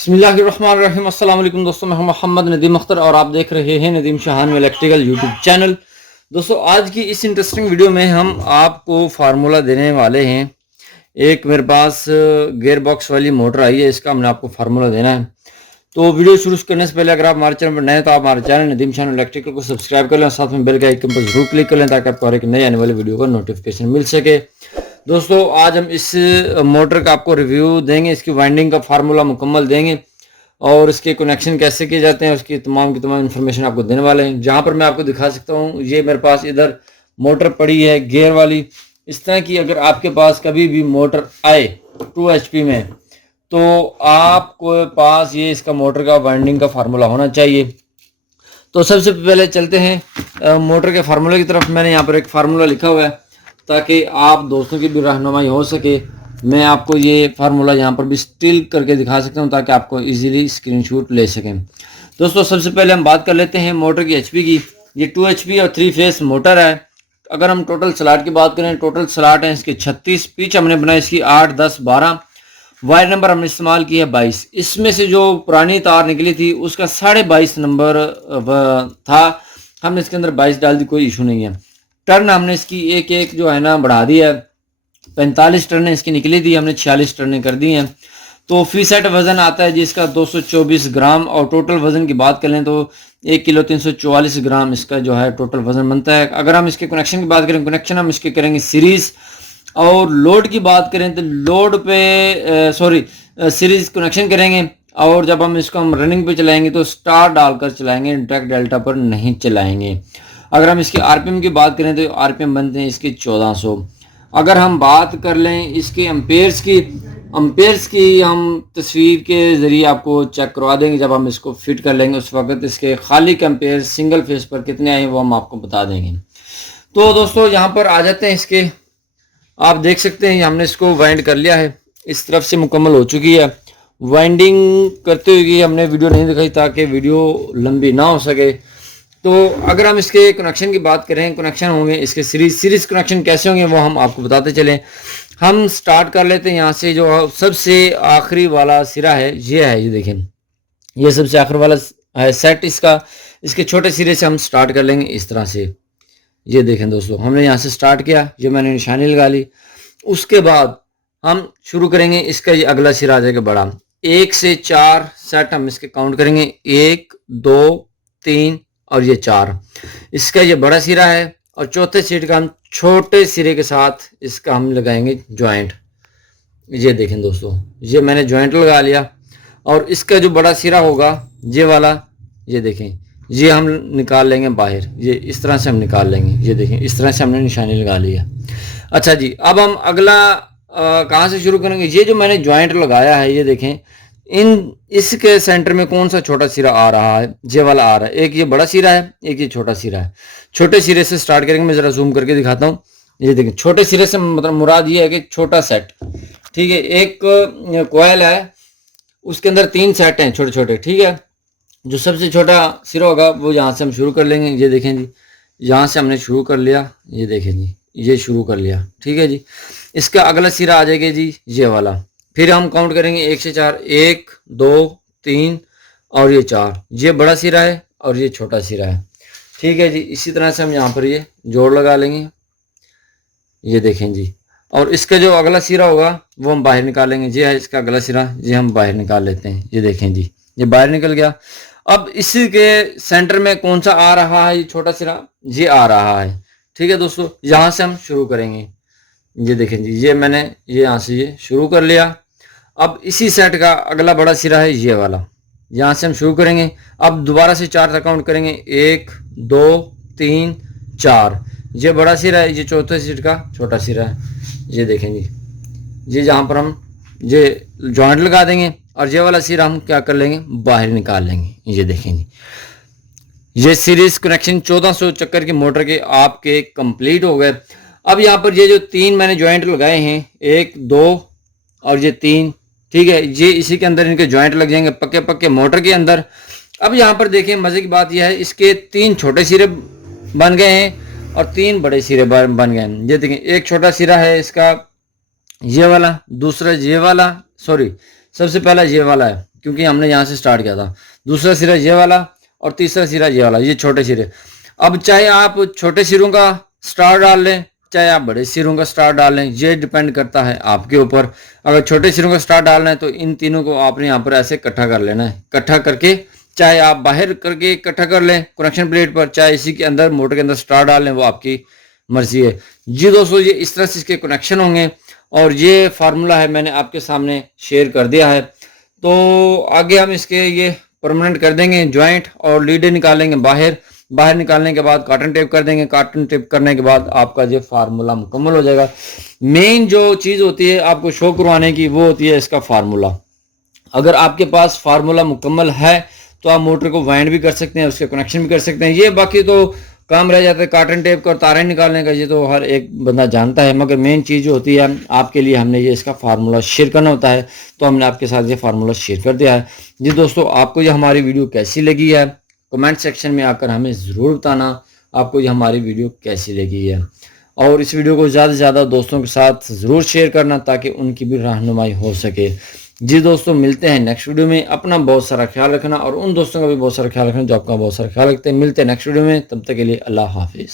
बिस्मिल्लाहिर्रहमानिर्रहीम। अस्सलाम वालेकुम दोस्तों, मैं हूं मोहम्मद नदीम अख्तर और आप देख रहे हैं नदीम शाहान इलेक्ट्रिकल यूट्यूब चैनल। दोस्तों, आज की इस इंटरेस्टिंग वीडियो में हम आपको फार्मूला देने वाले हैं। एक मेरे पास गियर बॉक्स वाली मोटर आई है, इसका हमने आपको फार्मूला देना है। तो वीडियो शुरू करने से पहले अगर आप हमारे चैनल पर नए हैं तो आप हमारे चैनल नदीम शाहान इलेक्ट्रिकल को सब्सक्राइब कर लें, साथ में बेल के आइकन पर जरूर क्लिक कर लें ताकि आपको हर एक नए आने वाले वीडियो का नोटिफिकेशन मिल सके। दोस्तों, आज हम इस मोटर का आपको रिव्यू देंगे, इसकी वाइंडिंग का फार्मूला मुकम्मल देंगे और इसके कनेक्शन कैसे किए जाते हैं, उसकी तमाम की तमाम इन्फॉर्मेशन आपको देने वाले हैं। जहां पर मैं आपको दिखा सकता हूं, ये मेरे पास इधर मोटर पड़ी है गियर वाली। इस तरह की अगर आपके पास कभी भी मोटर आए 2 HP में, तो आपको पास ये इसका मोटर का वाइंडिंग का फार्मूला होना चाहिए। तो सबसे पहले चलते हैं मोटर के फार्मूले की तरफ। मैंने यहाँ पर एक फार्मूला लिखा हुआ है ताकि आप दोस्तों की भी रहनुमाई हो सके। मैं आपको ये फार्मूला यहाँ पर भी स्टिल करके दिखा सकता हूँ ताकि आपको इजीली स्क्रीनशॉट ले सकें। दोस्तों, सबसे पहले हम बात कर लेते हैं मोटर की HP की। ये 2 HP और 3 फेस मोटर है। अगर हम टोटल स्लॉट की बात करें, टोटल स्लॉट है इसके 36, पिच हमने बनाई इसकी 8, 10, 12, वायर नंबर हमने इस्तेमाल किया 22। इसमें से जो पुरानी तार निकली थी उसका 22.5 नंबर था, हमने इसके अंदर 22 डाल दी, कोई इशू नहीं है। टर्न हमने इसकी एक एक जो है ना बढ़ा दी है, 45 टर्नें इसकी निकली थी, हमने 46 टर्नें कर दी हैं। तो फी सेट वजन आता है जिसका 224 ग्राम, और टोटल वजन की बात करें तो 1 किलो 344 ग्राम इसका जो है टोटल वजन बनता है। अगर हम इसके कनेक्शन की बात करें, कनेक्शन हम इसके करेंगे सीरीज, और लोड की बात करें तो लोड पे सीरीज कनेक्शन करेंगे, और जब हम रनिंग पे चलाएंगे तो स्टार डालकर चलाएंगे, डायरेक्ट डेल्टा पर नहीं चलाएंगे। अगर हम इसके आरपीएम की बात करें तो आरपीएम बनते हैं इसके 1400। अगर हम बात कर लें इसके अम्पेयर्स की हम तस्वीर के ज़रिए आपको चेक करवा देंगे। जब हम इसको फिट कर लेंगे उस वक्त इसके खाली के अम्पेयर सिंगल फेस पर कितने आए वो हम आपको बता देंगे। तो दोस्तों, यहाँ पर आ जाते हैं इसके। आप देख सकते हैं हमने इसको वाइंड कर लिया है, इस तरफ से मुकम्मल हो चुकी है। वाइंडिंग करते हुए हमने वीडियो नहीं दिखाई ताकि वीडियो लंबी ना हो सके। तो अगर हम इसके कनेक्शन की बात करें, कनेक्शन होंगे इसके सीरीज कनेक्शन कैसे होंगे वो हम आपको बताते चलें। हम स्टार्ट कर लेते हैं यहाँ से। जो सबसे आखिरी वाला सिरा है ये है, ये देखें, ये सबसे आखिरी वाला है सेट इसका। इसके छोटे सिरे से हम स्टार्ट कर लेंगे इस तरह से। ये देखें दोस्तों, हमने यहाँ से स्टार्ट किया, ये मैंने निशानी लगा ली। उसके बाद हम शुरू करेंगे, इसका ये अगला सिरा आ जाएगा बड़ा। 1 से 4 सेट हम इसके काउंट करेंगे, 1, 2, 3 और ये 4। इसका ये बड़ा सिरा है, और चौथे सिरे का हम छोटे सिरे के साथ इसका हम लगाएंगे जॉइंट। ये देखें दोस्तों, ये मैंने जॉइंट लगा लिया, और इसका जो बड़ा सिरा होगा ये वाला, ये देखें, ये हम निकाल लेंगे बाहर। ये इस तरह से हम निकाल लेंगे, ये देखें, इस तरह से हमने निशानी लगा लिया। अच्छा जी, अब हम अगला कहाँ से शुरू करेंगे। ये जो मैंने जॉइंट लगाया है, ये देखें, इसके सेंटर में कौन सा छोटा सिरा आ रहा है, ये वाला आ रहा है। एक ये बड़ा सिरा है, एक ये छोटा सिरा है। छोटे सिरे से स्टार्ट करेंगे, मैं ज़रा जूम करके दिखाता हूँ। ये देखें, छोटे सिरे से मतलब मुराद ये है कि छोटा सेट, ठीक है। एक कोयल है, उसके अंदर 3 सेट हैं छोटे छोटे, ठीक है। जो सबसे छोटा सिरा होगा वो यहाँ से हम शुरू कर लेंगे। ये देखें जी, यहाँ से हमने शुरू कर लिया, ये देखें जी, ये शुरू कर लिया, ठीक है जी। इसका अगला सिरा आ जाएगा जी ये वाला। फिर हम काउंट करेंगे 1 से 4, 1, 2, 3 और ये 4। ये बड़ा सिरा है और ये छोटा सिरा है, ठीक है जी। इसी तरह से हम यहाँ पर ये जोड़ लगा लेंगे, ये देखें जी। और इसका जो अगला सिरा होगा वो हम बाहर निकालेंगे। ये है इसका अगला सिरा, ये हम बाहर निकाल लेते हैं, ये देखें जी, ये बाहर निकल गया। अब इसी के सेंटर में कौन सा आ रहा है, ये छोटा सिरा, ये आ रहा है, ठीक है दोस्तों। यहाँ से हम शुरू करेंगे, ये देखें जी, ये मैंने ये यहाँ से ये शुरू कर लिया। अब इसी सेट का अगला बड़ा सिरा है ये वाला, यहाँ से हम शुरू करेंगे। अब दोबारा से 4 तक काउंट करेंगे, 1, 2, 3, 4। ये बड़ा सिरा है, ये चौथे सिर का छोटा सिरा है, ये देखें जी। ये जहाँ पर हम ये जॉइंट लगा देंगे, और ये वाला सिरा हम क्या कर लेंगे, बाहर निकाल लेंगे, ये देखें जी। ये सीरीज कनेक्शन 1400 चक्कर की मोटर के आपके कंप्लीट हो गए। अब यहाँ पर ये जो 3 मैंने जॉइंट लगाए हैं, 1, 2 और ये 3, ठीक है, ये इसी के अंदर इनके जॉइंट लग जाएंगे पक्के पक्के मोटर के अंदर। अब यहाँ पर देखें, मज़े की बात यह है, इसके 3 छोटे सिरे बन गए हैं और 3 बड़े सिरे बन गए हैं। ये देखें, एक छोटा सिरा है इसका ये वाला, दूसरा ये वाला, सॉरी सबसे पहला ये वाला है, क्योंकि हमने यहाँ से स्टार्ट किया था। दूसरा सिरा ये वाला और तीसरा सिरा ये वाला, ये छोटे सिरे। अब चाहे आप छोटे सिरों का स्टार डाल लें, चाहे आप बड़े सिरों का स्टार डाल लें, ये डिपेंड करता है आपके ऊपर। अगर छोटे सिरों का स्टार डालना है तो इन तीनों को आपने यहाँ पर ऐसे इकट्ठा कर लेना है। इकट्ठा करके चाहे आप बाहर करके इकट्ठा कर लें कनेक्शन प्लेट पर, चाहे इसी के अंदर मोटर के अंदर स्टार डाल लें, वो आपकी मर्जी है जी दोस्तों। ये इस तरह से इसके कनेक्शन होंगे और ये फार्मूला है मैंने आपके सामने शेयर कर दिया है। तो आगे हम इसके ये परमानेंट कर देंगे जॉइंट और लीडें निकालेंगे बाहर। बाहर निकालने के बाद कॉटन टेप कर देंगे। कॉटन टेप करने के बाद आपका ये फार्मूला मुकम्मल हो जाएगा। मेन जो चीज़ होती है आपको शो करवाने की वो होती है इसका फार्मूला। अगर आपके पास फार्मूला मुकम्मल है तो आप मोटर को वाइंड भी कर सकते हैं, उसके कनेक्शन भी कर सकते हैं। ये बाकी तो काम रह जाता है कॉटन टेप का और तारें निकालने का, ये तो हर एक बंदा जानता है। मगर मेन चीज़ जो होती है आपके लिए हमने ये इसका फार्मूला शेयर करना होता है, तो हमने आपके साथ ये फार्मूला शेयर कर दिया है जी दोस्तों। आपको ये हमारी वीडियो कैसी लगी है कमेंट सेक्शन में आकर हमें ज़रूर बताना आपको ये हमारी वीडियो कैसी लगी है। और इस वीडियो को ज़्यादा से ज़्यादा दोस्तों के साथ ज़रूर शेयर करना ताकि उनकी भी रहनुमाई हो सके जी दोस्तों। मिलते हैं नेक्स्ट वीडियो में। अपना बहुत सारा ख्याल रखना और उन दोस्तों का भी बहुत सारा ख्याल रखना जो आपका बहुत सारा ख्याल रखते हैं। मिलते हैं नेक्स्ट वीडियो में, तब तक के लिए अल्लाह हाफिज़।